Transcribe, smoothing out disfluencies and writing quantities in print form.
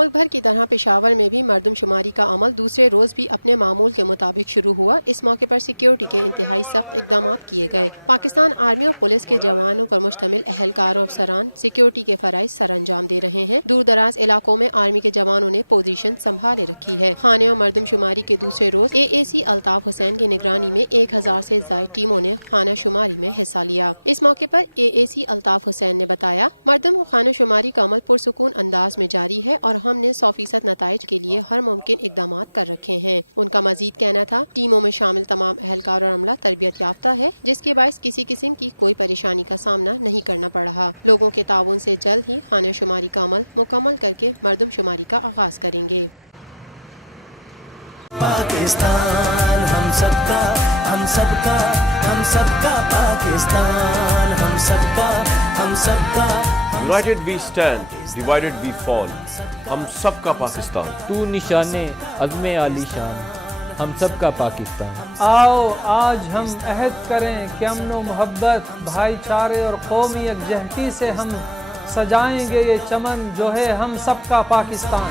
मुल्क भर की तरह पेशावर में भी मरदमशुमारी का अमल दूसरे रोज भी अपने मामूल के मुताबिक शुरू हुआ। इस मौके पर सिक्योरिटी के इंतहाई सख्त इकदाम किए गए। पाकिस्तान आर्मी और पुलिस के जवानों पर मुश्तमिल एहलकारों अफसरान सिक्योरिटी के फराइज सर अंजाम दे रहे हैं। दूर दराज इलाकों में आर्मी के जवानों ने पोजीशन संभाले रखी है। खाने और मरदमशुमारी के दूसरे रोज AAC अल्ताफ हुसैन की निगरानी में 1000 से ज्यादा टीमों ने खाना शुमारी में हिस्सा लिया। इस मौके पर AAC अल्ताफ हुसैन ने बताया, मरदम खाना शुमारी का अमल पुरसुकून अंदाज में जारी है और हमने 100% नताइज के लिए हर मुमकिन इकदाम कर रखे हैं। उनका मजीद कहना था, टीमों में शामिल तमाम एहलकार और अमला तरबियत याफ्ता है, जिसके बायस किसी किस्म की कोई परेशानी का सामना नहीं करना पड़ रहा। लोगों के ताउन से जल्द ही खाना शुमारी का अमल मुकम्मल करके मरदम शुमारी का आगाज करेंगे। पाकिस्तान हम सबका, हम सबका, हम सबका पाकिस्तान, हम सबका, हम सबका। United we stand, divided we fall. हम सबका पाकिस्तान। तू निशाने अज़्मे आलीशान, हम सबका पाकिस्तान। आओ आज हम अहद करें कि अमन मोहब्बत, भाईचारे और कौमी यकजहती से हम सजाएंगे ये चमन जो है हम सबका पाकिस्तान।